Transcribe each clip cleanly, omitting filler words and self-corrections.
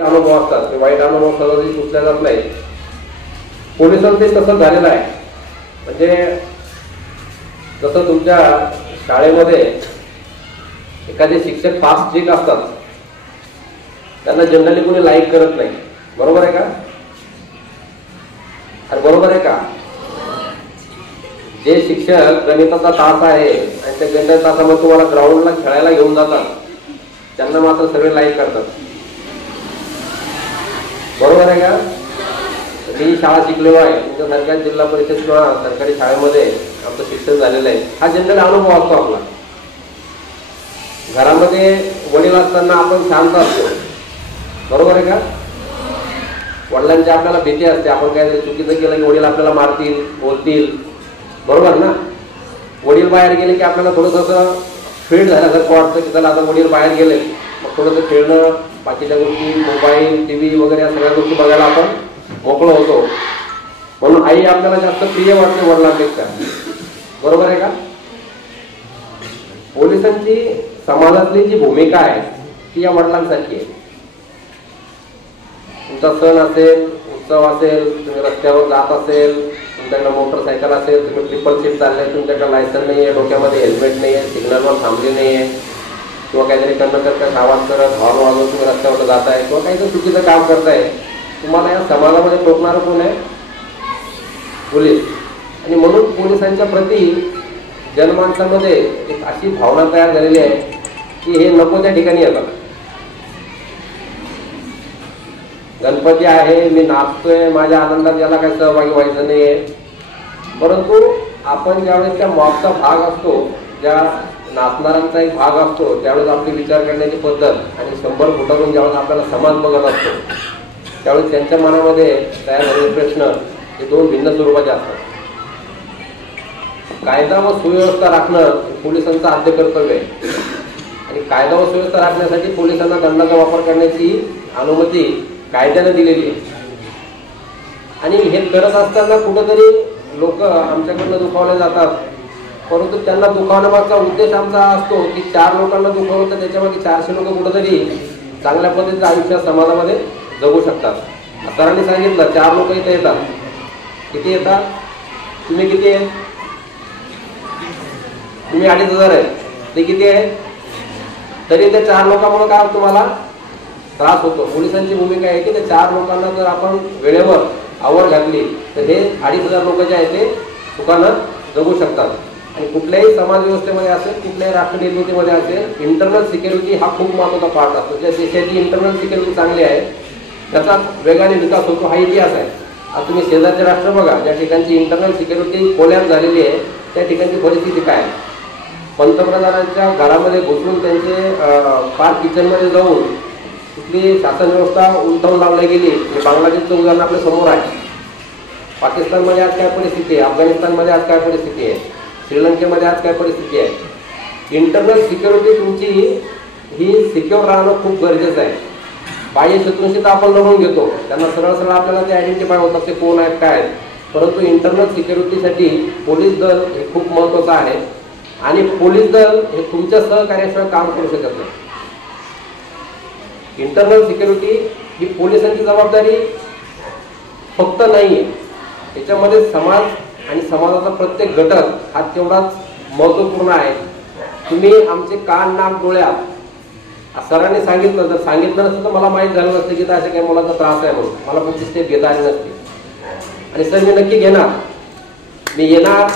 अनुभव असतात, ते वाईट अनुभव सहजही सुचल्या जात नाही. पोलिसांचं तसं झालेलं आहे. म्हणजे जसं तुमच्या शाळेमध्ये एखादे शिक्षक फास्ट स्ट्रिक्ट असतात, त्यांना जनरली कोणी लाईक करत नाही. बरोबर आहे का? अरे बरोबर आहे का? जे शिक्षक गणिताचा तास आहे आणि त्या गणिताच्या तासामध्ये तुम्हाला ग्राउंडला खेळायला घेऊन जातात, त्यांना मात्र सगळे लाईक करतात. बरोबर आहे का? मी शाळा शिकलेलो आहे, तुमच्यासारख्या जिल्हा परिषद किंवा सरकारी शाळेमध्ये आमचं शिक्षण झालेलं आहे. हा जनरल अनुभव असतो आपला. घरामध्ये वडील असताना आपण शांत असतो. बरोबर आहे का? वडिलांची आपल्याला भीती असते, आपण काय चुकीचं केलं की वडील आपल्याला मारतील, बोलतील. बरोबर ना? वडील बाहेर गेले की आपल्याला थोडंसं फील्ड झाल्यासारखं वाटतं की चला आता वडील बाहेर गेले, मग थोडंसं खेळणं, बाकीच्या गोष्टी, मोबाईल, टीव्ही वगैरे या सगळ्या गोष्टी बघायला आपण मोकळं होतो. म्हणून आई आपल्याला जास्त प्रिय वाटते वडिलांपेक्षा. बरोबर आहे का? पोलिसांची समाजातली जी भूमिका आहे ती या वडिलांसारखी आहे. तुमचा सण असेल, उत्सव असेल, तुम्ही रस्त्यावर जात असेल, तुमच्याकडे मोटरसायकल असेल, तुम्ही ट्रिपल सीट चालले, तुमच्याकडे लायसन नाही आहे, डोक्यामध्ये हेल्मेट नाही आहे, सिग्नलवर थांबले नाही आहे, किंवा काहीतरी कर्णकर्कश आवाज करत हॉर्न वाजवून तुम्ही रस्त्यावर जाताय किंवा काहीतरी चुकीचं काम करताय, तुम्हाला या समाजामध्ये टोकणारं कोण आहे? पोलीस. आणि म्हणून पोलिसांच्या प्रती जनमानसामध्ये एक अशी भावना तयार झालेली आहे की हे नको त्या ठिकाणी येतात. गणपती आहे, मी नाचतोय, माझ्या आनंदात याला काही सहभागी व्हायचं नाहीये. परंतु आपण ज्यावेळेस त्या मॉबचा भाग असतो, ज्या नाचणाऱ्यांचा एक भाग असतो, त्यावेळेस आपली विचार करण्याची पद्धत आणि 100 फुटावरून ज्यावेळेस आपल्याला समाज बघत असतो, त्यावेळेस त्यांच्या मनामध्ये तयार झालेले प्रश्न हे दोन भिन्न स्वरूपाचे असतात. कायदा व सुव्यवस्था राखणं पोलिसांचं आद्य कर्तव्य आहे. आणि कायदा व सुव्यवस्था राखण्यासाठी पोलिसांना दंडाचा वापर करण्याची अनुमती कायद्याने दिलेली आहे. आणि हे करत असताना कुठंतरी लोक आमच्याकडनं दुखावले जातात, परंतु त्यांना दुखावण्यामागचा उद्देश आमचा असतो की 4 लोकांना दुखावलं तर त्याच्यामध्ये 400 लोक कुठंतरी चांगल्या पद्धतीचं आयुष्य समाजामध्ये जगू शकतात. सरांनी सांगितलं 4 लोक इथे येतात. किती येतात? तुम्ही किती आहे? तुम्ही 2500 आहे. ते किती आहे? तरी त्या 4 लोकांमुळे काय तुम्हाला त्रास होतो. पोलिसांची भूमिका आहे की त्या 4 लोकांना जर आपण वेळेवर आवर घातली तर हे 2500 लोक जे आहेत ते सुखानं जगू शकतात. आणि कुठल्याही समाज व्यवस्थेमध्ये असेल, कुठल्याही राष्ट्र निर्मितीमध्ये असेल, इंटरनल सिक्युरिटी हा खूप महत्त्वाचा पार्ट असतो. ज्या देशाची इंटरनल सिक्युरिटी चांगली आहे त्याचा वेगाने विकास होतो, हा इतिहास आहे. आता तुम्ही शेजारचे राष्ट्र बघा, ज्या ठिकाणची इंटरनल सिक्युरिटी कोलॅप्स झालेली आहे त्या ठिकाणची परिस्थिती काय आहे. पंतप्रधानांच्या घरामध्ये घुसून त्यांचे पार किचनमध्ये जाऊन तिथली शासन व्यवस्था उलटवून लावली गेली. हे बांगलादेशचं उदाहरण आपल्या समोर आहे. पाकिस्तानमध्ये आज काय परिस्थिती आहे, अफगाणिस्तानमध्ये आज काय परिस्थिती आहे, श्रीलंकेमध्ये आज काय परिस्थिती आहे. इंटरनल सिक्युरिटी तुमची ही सिक्युअर राहणं खूप गरजेचं आहे. बाह्य शत्रूंशी तर आपण लढून घेतो, त्यांना सरळ सरळ आपल्याला ते आयडेंटिफाय होतात ते कोण आहेत काय आहेत. परंतु इंटरनल सिक्युरिटीसाठी पोलीस दल हे खूप महत्त्वाचं आहे. आणि पोलीस दल हे तुमच्या सहकार्याशिवाय काम करू शकत नाही. इंटरनल सिक्युरिटी ही पोलिसांची जबाबदारी फक्त नाही आहे, त्याच्यामध्ये समाज आणि समाजाचा प्रत्येक घटक हा तेवढाच महत्त्वपूर्ण आहे. तुम्ही आमचे कान नाक डोळ्यात सरांनी सांगितलं, जर सांगितलं नसतं तर मला माहीत झालं नसतं की अशा काही मुलाचा त्रास आहे म्हणून, मला पुढची स्टेप घेता आली नसते. आणि सर मी नक्की घेणार, मी येणार.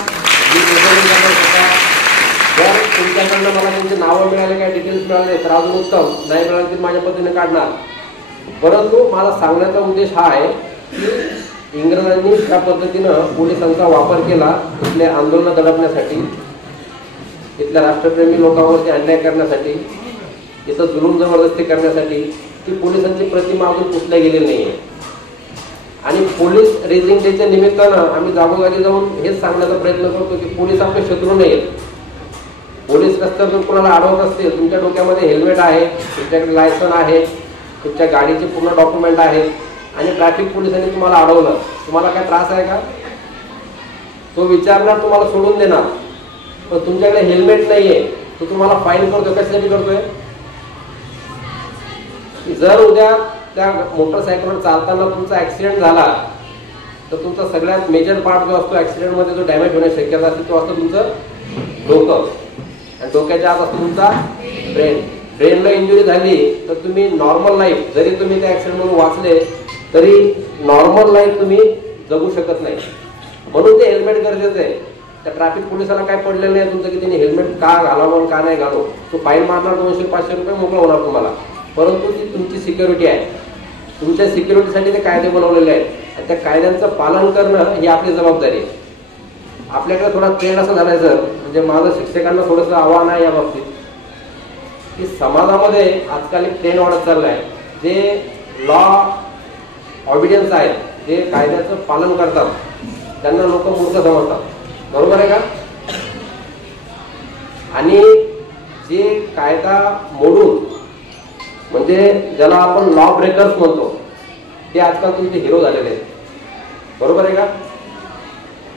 जर तुमच्याकडनं मला त्यांची नावं मिळाले, काही डिटेल्स मिळाले तर अजून उत्तम, नाही मिळाले तर माझ्या पद्धतीने काढणार. परंतु मला सांगण्याचा उद्देश हा आहे की इंग्रजांनी ज्या पद्धतीनं पोलिसांचा वापर केला इथले आंदोलन दडपण्यासाठी, इथल्या राष्ट्रप्रेमी लोकांवरती अन्याय करण्यासाठी, इथं जुलूम जबरदस्ती करण्यासाठी, ती पोलिसांची प्रतिमा अजून पुसल्या गेलेली नाही आहे. आणि पोलीस रेझिंग डेच्या निमित्तानं आम्ही जागोजागी जाऊन हेच सांगण्याचा प्रयत्न करतो की पोलीस आपले शत्रू नाही आहेत. पोलीस रस्त्यावर जर कोणाला अडवत असतील, तुमच्या डोक्यामध्ये हेल्मेट आहे, तुमच्याकडे लायसन आहे, तुमच्या गाडीचे पूर्ण डॉक्युमेंट आहेत आणि ट्रॅफिक पोलिसांनी तुम्हाला अडवलं, तुम्हाला काय त्रास आहे का? तो विचारणार, तुम्हाला सोडून देणार. पण तुमच्याकडे हेल्मेट नाहीये तो तुम्हाला फाईन करतोय. कशासाठी करतोय? जर उद्या त्या मोटरसायकलवर चालताना तुमचा ऍक्सिडेंट झाला तर तुमचा सगळ्यात मेजर पार्ट जो असतो ऍक्सिडेंटमध्ये जो डॅमेज होण्याची शक्यता असते तो असतो तुमचं डोकं, आणि डोक्याच्या आत असतो तुमचा ब्रेन. ब्रेनला इंजुरी झाली तर तुम्ही नॉर्मल लाईफ, जरी तुम्ही त्या ऍक्सिडेंटमधून वाचले तरी नॉर्मल लाईफ तुम्ही जगू शकत नाही. म्हणून ते हेल्मेट गरजेचं आहे. त्या ट्रॅफिक पोलिसाला काय पडलेलं नाही तुमचं की त्यांनी हेल्मेट का घालावं का नाही घालो. तो फाईन मारणार 200-500 रुपये मोकळा होणार तुम्हाला, परंतु ती तुमची सिक्युरिटी आहे. तुमच्या सिक्युरिटीसाठी ते कायदे बनवलेले आहेत आणि त्या कायद्यांचं पालन करणं ही आपली जबाबदारी आहे. आपल्याकडे थोडा ट्रेंड असं झालाय सर, म्हणजे माझं शिक्षकांना थोडंसं आव्हान आहे या बाबतीत की समाजामध्ये आजकाल एक ट्रेंड वाढत चाललाय. जे लॉ ऑबिडियन्स आहेत, जे कायद्याचं पालन करतात, त्यांना लोक मूर्ख समजतात. बरोबर आहे का? आणि जे कायदा मोडून, म्हणजे ज्याला आपण लॉ ब्रेकर्स म्हणतो, ते आजकाल तुमचे हिरो झालेले आहेत. बरोबर आहे का?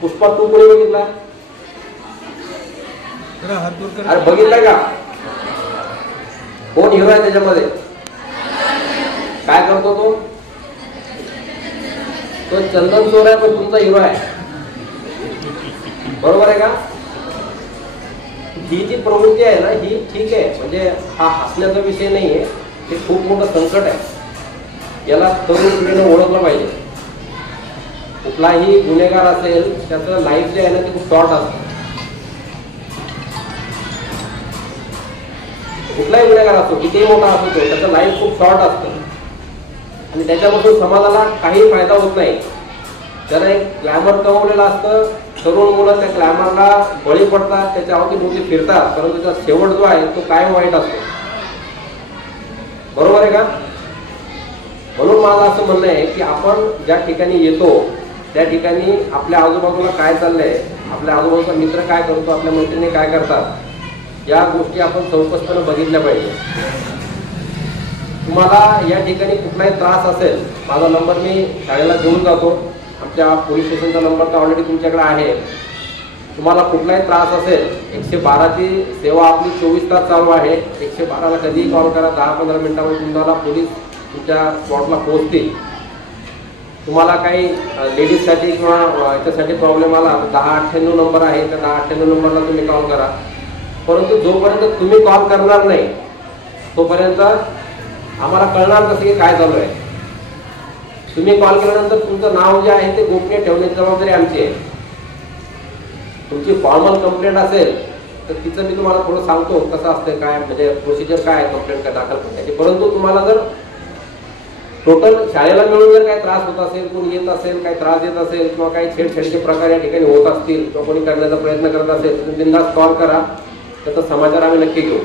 पुष्पा 2 कोणी बघितला? अरे बघितला का? कोण हिरो आहे त्याच्यामध्ये? काय करतो तो? तो चंदन चोर आहे, पण तुमचा हिरो आहे. बरोबर आहे का? ही जी प्रवृत्ती आहे ना, ही ठीक आहे, म्हणजे हा हसण्याचा विषय नाहीये, हे खूप मोठं संकट आहे. याला तरुण पिढीने ओळखलं पाहिजे. कुठलाही गुन्हेगार असेल त्याचं लाईफ जे आहे ना ते खूप शॉर्ट असतं. कुठलाही गुन्हेगार असतो, कितीही मोठा असतो, त्याचं लाईफ खूप शॉर्ट असतं आणि त्याच्यापासून समाजाला काही फायदा होत नाही. त्याला एक ग्लॅमर कमवलेलं असतं. तरुण मुलं त्या ग्लॅमरला बळी पडतात, त्याच्या अवतीभोवती फिरतात, परंतु त्याचा शेवट जो आहे तो कायम वाईट असतो. बरोबर आहे का? म्हणून माझं असं म्हणणं आहे की आपण ज्या ठिकाणी येतो त्या ठिकाणी आपल्या आजूबाजूला काय चाललंय, आपल्या आजूबाजूचा मित्र काय करतो, आपल्या मैत्रिणी काय करतात, या गोष्टी आपण चौकसपणे बघितल्या पाहिजे. तुम्हाला या ठिकाणी कुठलाही त्रास असेल, माझा नंबर मी शाळेला घेऊन जातो. आमच्या पोलीस स्टेशनचा नंबर तर ऑलरेडी तुमच्याकडे आहे. तुम्हाला कुठलाही त्रास असेल, 112ची सेवा आपली 24 तास चालू आहे. 112ला कधीही कॉल करा, 10-15 मिनिटांमध्ये तुम्हाला पोलीस तुमच्या स्पॉटला पोहोचतील. तुम्हाला काही लेडीजसाठी किंवा याच्यासाठी प्रॉब्लेम आला तर 1098 नंबर आहे, त्या 1098 नंबरला तुम्ही कॉल करा. परंतु जोपर्यंत तुम्ही कॉल करणार नाही तोपर्यंत आम्हाला कळणार कसं की काय चालू आहे. तुम्ही कॉल केल्यानंतर तुमचं नाव जे आहे ते गोपनीय ठेवण्याची जबाबदारी आमची आहे. तुमची फॉर्मल कंप्लेंट असेल तर तिचं मी तुम्हाला थोडं सांगतो कसं असतं, काय म्हणजे प्रोसिजर काय आहे कंप्लेंट दाखल करण्याची. परंतु तुम्हाला जर टोटल शाळेला मिळून जर काही त्रास होत असेल, कोणी येत असेल, काही त्रास देत असेल किंवा काही छेडछाडीचे प्रकार या ठिकाणी होत असतील किंवा कोणी करण्याचा प्रयत्न करत असेल तर बिनधास्त कॉल करा. त्याचा समाचार आम्ही नक्की घेऊ.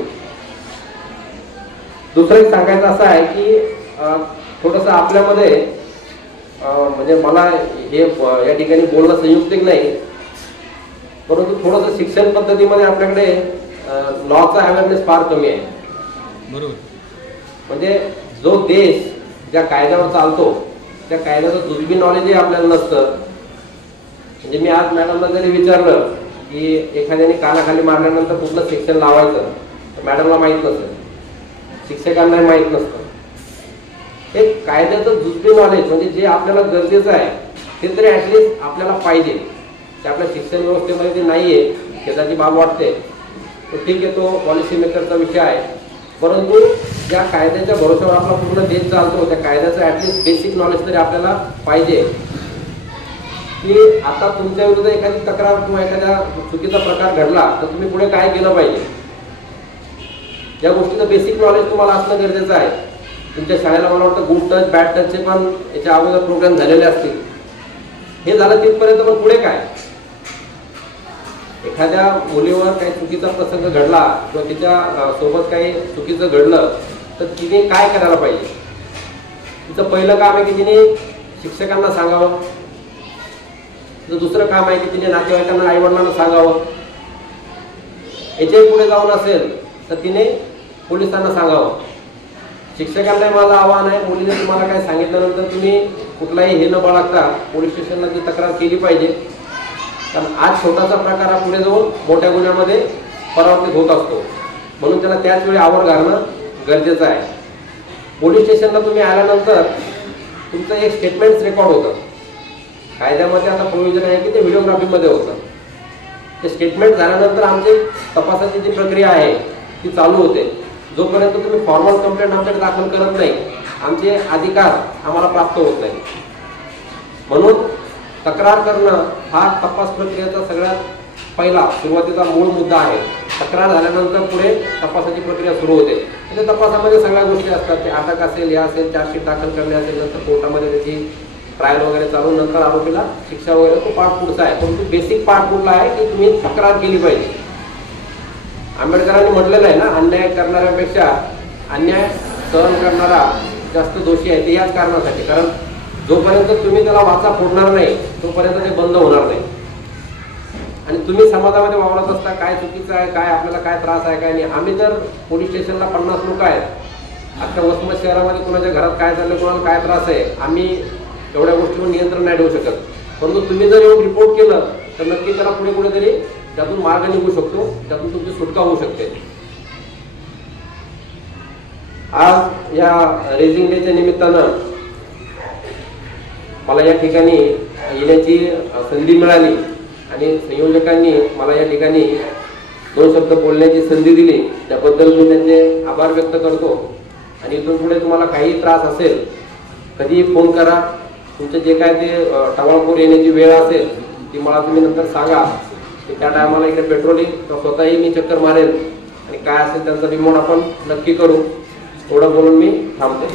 दुसरं एक सांगायचं असं आहे की थोडंसं आपल्यामध्ये म्हणजे मला हे या ठिकाणी बोलणं संयुक्तिक नाही, परंतु थोडंसं शिक्षण पद्धतीमध्ये आपल्याकडे लॉचा अवेअरनेस फार कमी आहे. बरोबर. म्हणजे जो देश ज्या कायद्यावर चालतो त्या कायद्याचं जुजबी नॉलेजही आपल्याला नसतं. म्हणजे मी आज मॅडमला जरी विचारलं की एखाद्याने कानाखाली मारल्यानंतर कुठलं सेक्शन लावायचं तर मॅडमला माहीत नसेल, शिक्षकांनाही माहीत नसतं. हे कायद्याचं जुजबी नॉलेज म्हणजे जे आपल्याला गरजेचं आहे ते तरी ऍटलिस्ट आपल्याला पाहिजे. ते आपल्या शिक्षण व्यवस्थेमध्ये ते नाहीये, त्याची बाब वाटते. तर ठीक आहे, तो पॉलिसी मेकरचा विषय आहे. परंतु ज्या कायद्याच्या भरोश्यावर आपला पूर्ण देश चालतो त्या कायद्याचं ऍटलिस्ट बेसिक नॉलेज तरी आपल्याला पाहिजे की आता तुमच्या विरुद्ध एखादी तक्रार किंवा एखाद्या चुकीचा प्रकार घडला तर तुम्ही पुढे काय केलं पाहिजे. या गोष्टीचं बेसिक नॉलेज तुम्हाला असणं गरजेचं आहे. तुमच्या शाळेला मला वाटतं गुड टच बॅड टचचे पण याच्या अगोदर प्रोग्राम झालेले असतील. हे झालं तिथपर्यंत, पण पुढे काय? एखाद्या मुलीवर काही चुकीचा प्रसंग घडला किंवा तिच्या सोबत काही चुकीचं घडलं तर तिने काय करायला पाहिजे? तिचं पहिलं काम आहे की तिने शिक्षकांना सांगावं. तिचं दुसरं काम आहे की तिने नातेवाईकांना, आईवडिलांना सांगावं. याच्याही पुढे जाऊन असेल तर तिने पोलिसांना सांगावं. शिक्षकांना माझं आव्हान आहे, मुलीने तुम्हाला काय सांगितल्यानंतर तुम्ही कुठलाही हे न बाळगता पोलीस स्टेशनला ती तक्रार केली पाहिजे. कारण आज छोटासा प्रकार हा पुढे जाऊन मोठ्या गुन्ह्यामध्ये परावर्तित होत असतो. म्हणून त्याला त्याच वेळी आवर घालणं गरजेचं आहे. पोलीस स्टेशनला तुम्ही आल्यानंतर तुमचं एक स्टेटमेंट रेकॉर्ड होतं. कायद्यामध्ये आता प्रोव्हिजन आहे की ते व्हिडिओग्राफीमध्ये होतं. ते स्टेटमेंट झाल्यानंतर आमची तपासाची जी प्रक्रिया आहे ती चालू होते. जोपर्यंत तुम्ही फॉर्मल कंप्लेंट आमच्याकडे दाखल करत नाही आमचे अधिकार आम्हाला प्राप्त होत नाही. म्हणून तक्रार करणं हा तपास प्रक्रियेचा सगळ्यात पहिला सुरुवातीचा मूळ मुद्दा आहे. तक्रार झाल्यानंतर पुढे तपासाची प्रक्रिया सुरू होते. त्या तपासामध्ये सगळ्या गोष्टी असतात. ते अटक असेल, हे असेल, चार्जशीट दाखल करणे असेल, नंतर कोर्टामध्ये त्याची ट्रायल वगैरे चालून नंतर आरोपीला शिक्षा वगैरे तो पार्ट पुढचा आहे. परंतु बेसिक पार्ट कुठला आहे की तुम्ही तक्रार केली पाहिजे. आंबेडकरांनी म्हटलेलं आहे ना, अन्याय करणाऱ्यापेक्षा अन्याय सहन करणारा जास्त दोषी आहे. ते याच कारणासाठी, कारण जोपर्यंत तुम्ही त्याला वाचा फोडणार नाही तोपर्यंत ते बंद होणार नाही. आणि तुम्ही समाजामध्ये वावरत असता काय चुकीचं आहे, काय आपल्याला काय त्रास आहे, काय नाही. आम्ही तर पोलीस स्टेशनला 50 लोक आहेत. अख्ख्या वसमत शहरामध्ये कोणाच्या घरात काय चाललं, कोणाला काय त्रास आहे, आम्ही एवढ्या गोष्टीवर नियंत्रण नाही ठेवू शकत. परंतु तुम्ही जर येऊन रिपोर्ट केलं तर नक्की त्याला पुढे कुठेतरी त्यातून मार्ग निघू शकतो, त्यातून तुमची सुटका होऊ शकते. आज या रेझिंग डेच्या निमित्तानं मला या ठिकाणी येण्याची संधी मिळाली आणि संयोजकांनी मला या ठिकाणी 2 शब्द बोलण्याची संधी दिली. त्याबद्दल मी त्यांचे आभार व्यक्त करतो. आणि इथून पुढे तुम्हाला काही त्रास असेल कधीही फोन करा. तुमचं जे काय ते टवाळखोर येण्याची वेळ असेल ती मला तुम्ही नंतर सांगा. त्या टायमाला इकडे पेट्रोलिंग स्वतःही मी चक्कर मारेल आणि काय असेल त्यांचा रिमोट आपण नक्की करू. थोडं बोलून मी थांबतो.